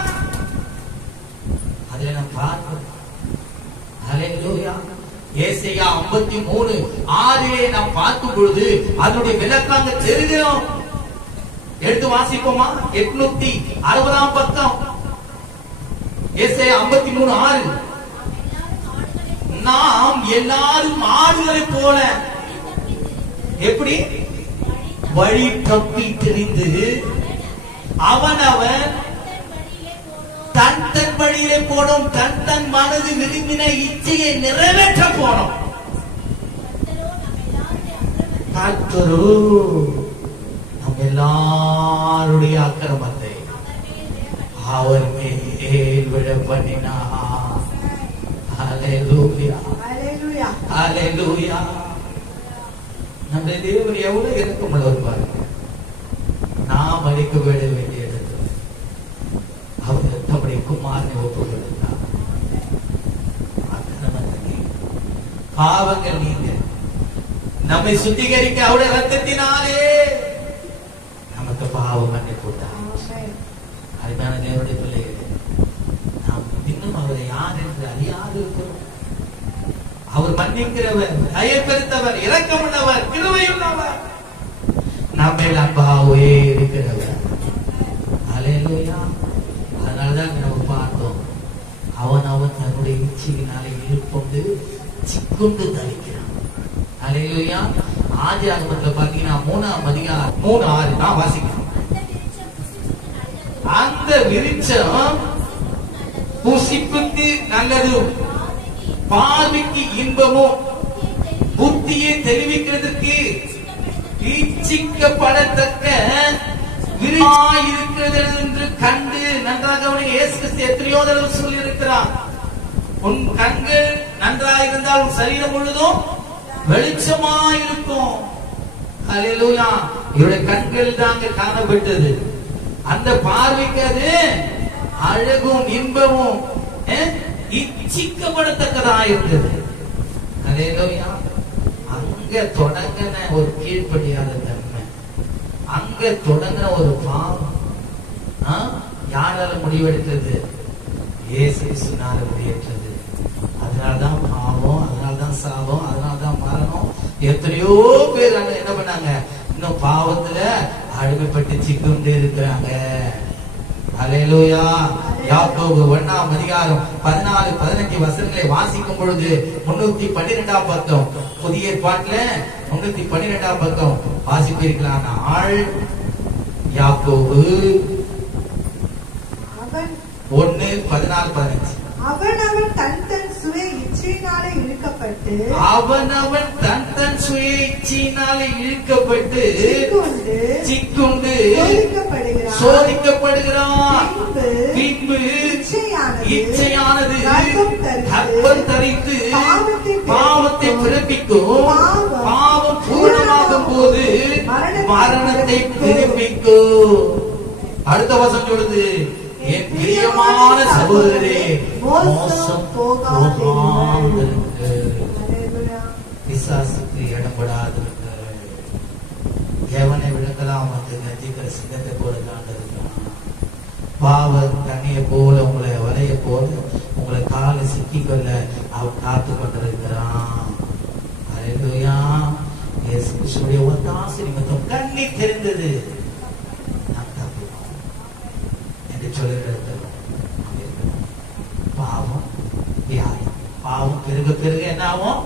அதில் நாம் பார்க்கிறோம். ஹல்லேலூயா. ஏசாயா 53:6 நாம் பார்க்கும் பொழுது அதனுடைய விளக்காங்க தெரிகிறோம். எடுத்து வாசிப்போமா? 860ஆம் பக்கம். ஏசாயா 53:6 நாம் எல்லாரும் ஆடுகளை போல எப்படி வழி தப்பி திரிந்து அவனவன் தன் வழியிலே போனோம். தன் மனது விரும்பின இச்சையை நிறைவேற்ற போனோம். கர்த்தரோ நம் எல்லாருடைய அக்கிரமத்தை அவர் மேல் விட பண்ணினார். ஹல்லேலூயா. ஹல்லேலூயா. நம்முடைய தேவன் எவ்வளவு இரக்கமுள்ளவர் பாருங்க. நாம் அளிக்க விட வேண்டிய இடத்துல அவர் நம்முடைய குமாரனை ஒப்பு கொடுத்தார். பாவங்கள் நீங்க நம்மை சுத்திகரிக்க அவருடைய ரத்தத்தினாலே நமக்கு பாவம் மன்னிப்புட்டார். அதுதான தேவனுடைய பிள்ளைகள். நாம் இன்னும் அவரை யார் என்று அறியாது இருக்கிறோம். அவர் மன்னிக்கிறவர், தயப்பெருத்தவர், இரக்கமுள்ளவர், கிருபையுள்ளவர், நம்மை அன்பாகவே இருக்கிறவர். ஹல்லேலூயா. அதனாலதான் நம்ம பார்த்தோம், அவன் தன்னுடைய இச்சையினாலே இழுப்பொண்டு சிக்குண்டு தவிக்கிறான். ஹல்லேலூயா. ஆதியாகமத்துல பாத்தீங்கன்னா 3ஆம் அதிகாரம் 3:6 நான் வாசிக்கிறேன். அந்த விருட்சம் புசிப்புக்கு நல்லதும் பார்வைக்கு இன்பமும் புத்தியை தெளிவிக்கிறதுக்கு இச்சிக்கப்படத்தக்க விரிவாயிருக்கிறது என்று கண்டு நன்றாக அவனுக்கு இயேசு கிறிஸ்து எத்தனையோ தடவை சொல்லி இருக்கிறார். உன் கண்கள் நன்றாக இருந்தால் உன் சரீரம் முழுதும் வெளிச்சமாயிருக்கும். ஹல்லேலூயா. இவருடைய கண்கள் தாங்க காணப்பட்டது. அந்த பார்வைக்கு அது அழகும் இன்பமும் இச்சிக்கப்படத்தக்கதா இருந்தது. ஹல்லேலூயா. அங்க தொடங்கின ஒரு கீழ்ப்படியாத தன்மை, அங்க தொடங்கின ஒரு பாவம் யாரால முடிவெடுத்தது? இயேசு கிறிஸ்துவினால முடிவெடுத்தது. அதனால்தான் பாவம், அதனால்தான் சாபம், அதனால்தான் மரணம். எத்தனையோ பேர் அங்க என்ன பண்ணாங்க? இன்னும் பாவத்துல அடிமைப்பட்டு சிக்கொண்டு இருக்கிறாங்க. ஹல்லேலூயா. யாக்கோபு 1ஆம் அதிகாரம் 14-15 வசனங்களை வாசிக்கும் பொழுது 312ஆம் பக்கம், புதிய ஏற்பாட்டுல 312ஆம் பக்கம் வாசிப்பீர்களான ஆள் யாக்கோபு 1:14-15. அவனவன் தன் தன் சுய இச்சையினாலே இழுக்கப்பட்டு சிக்குண்டு சோதிக்கப்படுகிறான். பின்பு இச்சையானது கர்ப்பம் தரித்து பாவத்தை பிறப்பிக்கும். பாவம் பூரணமாகும் போது மரணத்தை பிறப்பிக்கும். அடுத்த வசனம் சொல்லுது, என் பிரியமான சகோதரரே மோசம் போகாதிருங்கள், பிசாசுக்கு இடப்படாதிருங்கள். எவனை விளக்கலாம் வந்து நெஞ்சுக்கிற சிங்கத்தை போல காண்டிருக்கான். பாவ தண்ணியை போல உங்களை வலைய போல உங்களை காலை சிக்கிக்கொள்ள அவன் காத்து கொண்டிருக்கிறான். ஹல்லேலூயா. இயேசு கிறிஸ்துவுடைய ஒத்தாசை நிமித்தம் கண்ணீர் தெரிந்தது. பாவம் வியாதி, பாவம் பெருக பெருக என்ன ஆகும்?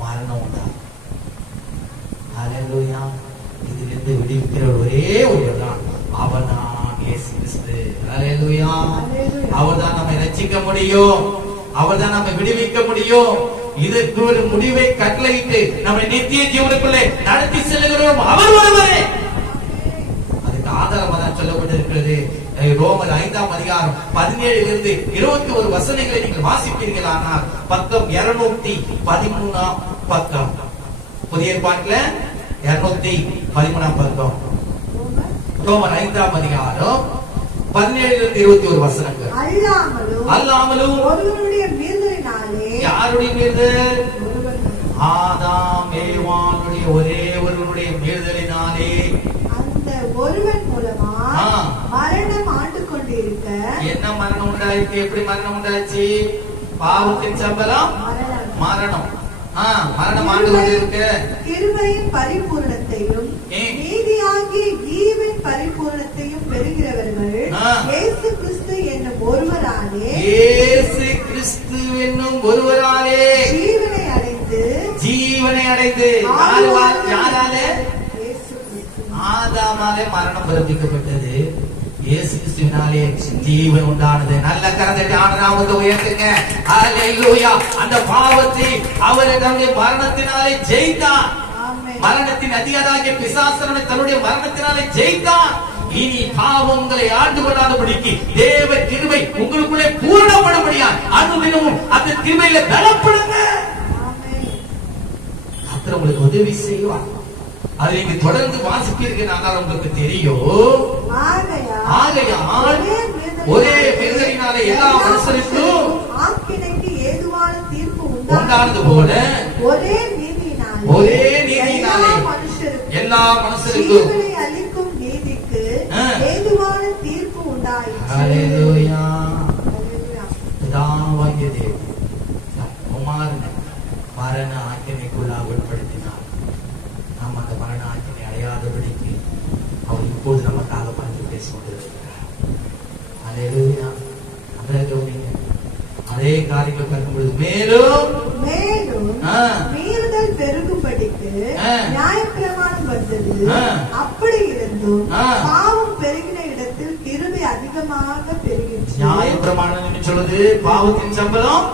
மரணம் உண்டாகும். ஹல்லேலூயா. இதிலிருந்து விடுவிக்கிற ஒரே ஒருவர்தான், அவர்தான் இயேசு கிறிஸ்து. ஹல்லேலூயா. அவர்தான் நம்மை ரட்சிக்க முடியும், அவர்தான் நம்மை விடுவிக்க முடியும். இதற்கு ஒரு முடிவை கட்டளையிட்டு நம்மை நித்திய ஜீவனுக்குள்ளே நடத்தி செல்லுகிறோம் அவர் ஒருவரே. அதுக்கு ஆதாரமாக தான் சொல்லப்பட்டிருக்கிறது. ரோமர் 5ஆம் அதிகாரம் 17-21 வசனங்களை நீங்கள் வாசிப்பீர்களானால் பக்கம் 213ஆம் பக்கம், புதிய ஏற்பாட்டுல 213ஆம் பக்கம், ரோமர் 5ஆம் அதிகாரம் 17-21 வசனங்கள். அல்லாமலும் ஒருவருடைய மீறுதலினாலே, யாருடைய மீறுதல்? ஆதாம் ஏவாளுடைய ஒரே ஒருவருடைய மீறுதலினாலே ஒருவன் மூலமா மரணம் ஆண்டு கொண்டிருக்க. என்ன மரணம் உண்டாயிருக்கு? எப்படி மரணம் உண்டாச்சு? பாவத்தின் சம்பளம் மரணம். மரணம் ஆண்டு கொண்டிருக்க. கிருபையின் பரிபூரணத்தையும் நீதியாகிய ஈவின் பரிபூரணத்தையும் பெறுகிறவர்கள் இயேசு கிறிஸ்து என்னும் ஒருவராலே, இயேசு கிறிஸ்து என்னும் ஒருவராலே ஜீவனை அடைந்து யாராலே? ஆதாமாலே மரணம் பிறப்பிக்கப்பட்டது, இயேசு கிறிஸ்துவினாலே ஜீவன் உண்டானது. நல்ல கரத்தை ஆண்டவரை உயர்த்துங்க. ஹல்லேலூயா. அந்த பாவத்தை அவர் தன்னுடைய மரணத்தினாலே ஜெயித்தார். மரணத்தின் அதிகாரியாகிய பிசாசனை தன்னுடைய மரணத்தினாலே ஜெயித்தார். இனி பாவங்களை ஆண்டு கொள்ளாதபடிக்கு தேவ கிருபை உங்களுக்குள்ளே பூரணப்படும்படியா அனுதினமும் அந்த கிருபையில பலப்படுங்க. கர்த்தர் உங்களுக்கு உதவி செய்வார். அதை நீங்க தொடர்ந்து வாசிப்பீர்கள். உங்களுக்கு தெரியும். ஆகையால் ஒரே மீறுதலினாலே எல்லா மனுஷருக்கும் உண்டானது போல ஒரே நீதியினாலே எல்லா மனுஷருக்கும் அளிக்கும் நீதிக்கு ஏதுவான தீர்ப்பு உண்டாயிற்று. ஹல்லேலூயா. பிதாவாகிய தேவன் குமாரனை மரண ஆக்கினைக்குள்ளாக உட்படுத்தினார். நாம் அந்த மரண ஆக்கினை அடையாதபடிக்கு அவர் இப்போது நமக்காக பார்த்து பேசிக் கொண்டிருக்கிறார். ஹல்லேலூயா. அதே காரியங்கள் பார்க்கும்பொழுது மேலும் மீறுதல் பெருகும்படிக்கு நியாயப்பிரமாணம் வந்தது. அப்படி இருந்தும் பாவம் பெருகின இடத்தில் கிருபை அதிகமாக பெருகிற்று. நியாயப்பிரமாணம் சொல்லுது பாவத்தின் சம்பளம்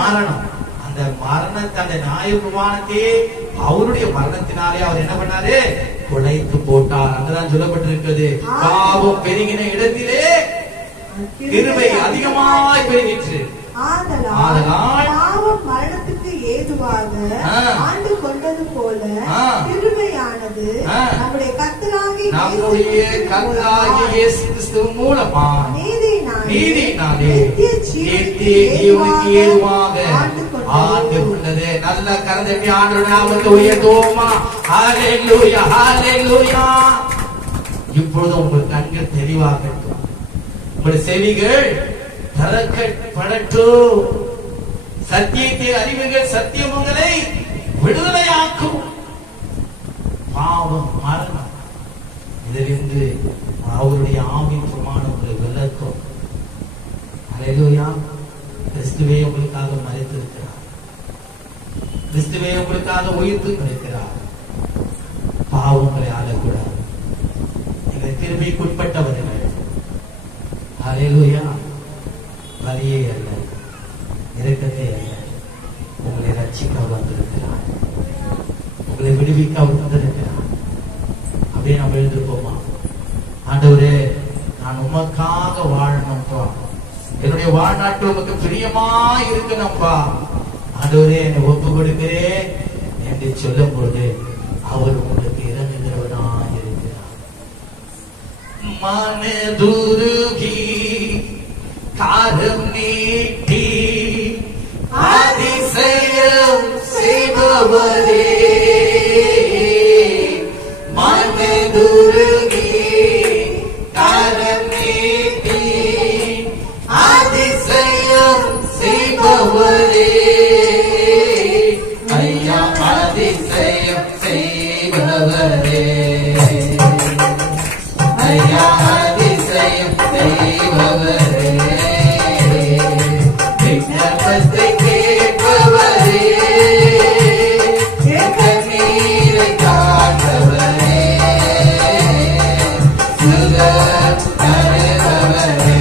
மரணம். அந்த அந்த மரணத்தை, அந்த நியாயப்பிரமாணத்தையே அவருடைய மரணத்தினாலே அவர் என்ன பண்ணாரு? குலைத்து போட்டார். அங்கதான் சொல்லப்பட்டிருக்கிறது, பாவம் பெருகின இடத்திலே கிருபை அதிகமாய் பெருகிற்று. ஆதலால் பாவம் மரணத்துக்கு ஏதுவாக ஆண்டு கொண்டது போல கிருபையானது நம்முடைய கர்த்தராகிய இயேசு கிறிஸ்து மூலமா நீதியினாலே நித்திய ஜீவனுக்கு ஏதுவாக ஆண்டு கொண்டது. நல்ல கரந்தட்டி ஆண்டவருடைய நாமத்தை உயர்த்துவோமா? ஹல்லேலூயா, ஹல்லேலூயா. இப்பொழுது உங்கள் கண்கள் தெளிவாகட்டும், உங்கள் செவிகள் திறக்கப்படட்டும். சத்தியத்தை அறிவுகள், சத்தியம் உங்களை விடுதலையாக்கும். பாவம், மரணம் இதிலிருந்து அவருடைய ஆவின் பிரமாணம் உங்களை விலக்கும். ஹல்லேலூயா. கிறிஸ்துவே உங்களுக்காக மரித்திருக்கிறார், கிறிஸ்துவே உங்களுக்காக உயிர்த்து இருக்கிறார். பாவங்களை ஆளக்கூடாது. நீங்கள் கிருபைக்குட்பட்டவர்கள். ஹல்லேலூயா. பலியே அல்ல, இரக்கத்தை அல்ல, உங்களை ரட்சிக்க வந்திருக்கிறார், உங்களை விடுவிக்க வந்திருக்கிறார். அப்படியே நம்ம எழுந்திருப்போமா? ஆண்டவரே, நான் உமக்காக வாழணும்ப்பா, என்னுடைய வாழ்நாட்டில் உமக்கு பிரியமா இருக்கணும்ப்பா. ஆண்டவரே, என்னை ஒப்பு கொடுக்கிறேன் என்று சொல்லும் பொழுது அவர் உங்களுக்கு இறங்குகிறவனாக இருக்கிறார். மனதுருகி காரம் நீட்டி அதிசயம் செய்பவரே, மனதுருகி காரம் நீட்டி அதிசயம் செய்பவரே, ஐயா அதிசயம் செய்பவரே, ஐயா அதிசயம் செய்பவரே, விண்ணப்பத்தை கேட்பவரே, கண்ணீரை காத்தவரே, சுகம் தருபவரே,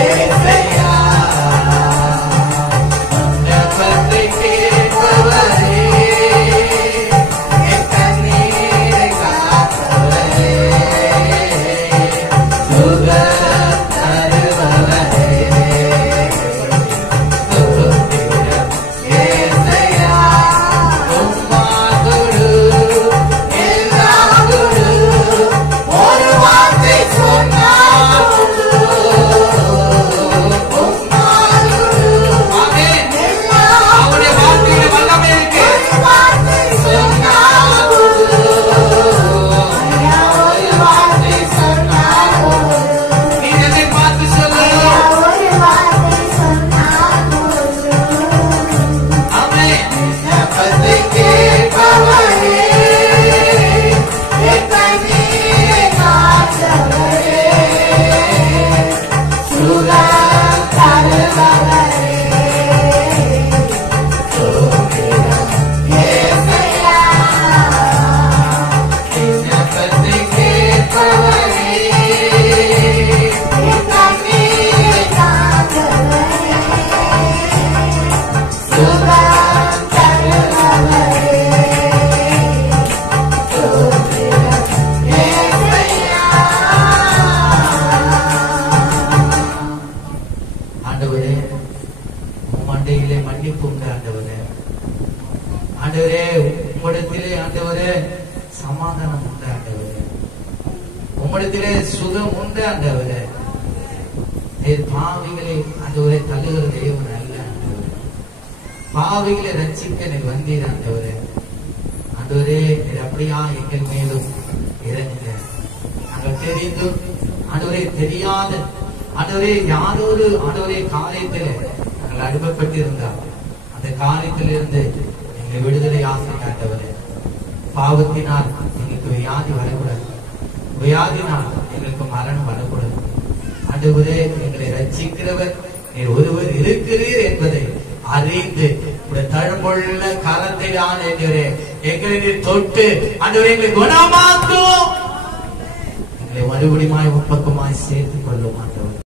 ஏசையா விண்ணப்பத்தை கேட்பவரே, கண்ணீரை காத்தவரே, சுகம் தருபவரே, ஏசையா உம்மா குரு எல்லாம் குரு, ஒரு வார்த்தை சொன்னால் உம்மா குரு. ஆமென். அவருடைய வார்த்தையில வல்லமை இருக்கு. சொன்னால் குரு, ஒரு வார்த்தை சொன்னால் குரு. நீ என்னை பார்த்து சொல்லு. ஆமென். விண்ணப்பத்தை கேட்பவரே, கண்ணீரை காத்தவரே, சுகம் தருபவரே, ஏசையா விண்ணப்பத்தை கேட்பவரே, கண்ணீரை காத்தவரே, சுகம் தருபவரே, ஏசையா. ஆண்டவரே, மண்டையிலே மன்னிப்பு உண்டு ஆண்டவரே. ஆண்டவரே, உம்மிடத்திலே ஆண்டவரே சமாதானம் உண்டு ஆண்டவரே, உம்மிடத்திலே சுகம் உண்டு ஆண்டவரே. நீர் பாவிகளை ஆண்டவரே தள்ளுகிற தெய்வம் அல்ல ஆண்டவரே. பாவிகளை ரட்சிக்க நீர் வந்தீர் ஆண்டவரே. ஆண்டவரே, நீர் அப்படியா எங்கள் மேலும் இறங்குங்க. நாங்கள் தெரிந்தும் ஆண்டவரே தெரியாத ஆண்டவரே யாரொரு ஆண்டவரே காரியத்தில் நாங்கள் அனுப்பப்பட்டிருந்தால் அந்த காரியத்திலிருந்து எங்களை விடுதலை ஆசை ஆண்டவரே. பாவத்தினால் எங்களுக்கு வியாதி வரக்கூடாது, வியாதினால் எங்களுக்கு மரணம் வரக்கூடாது. ஆண்டவரே, எங்களை ரட்சிக்கிறவர் நீர் ஒருவர் இருக்கிறீர் என்பதை அறிந்து தழும்புள்ள கரத்தை ஆண்டவரே எங்களை நீர் தொட்டு ஆண்டவரே எங்களை குணமாக்கும், எங்களை மறுபடியும் பக்கமாய் சேர்த்துக் கொள்ளும் ஆண்டவர்.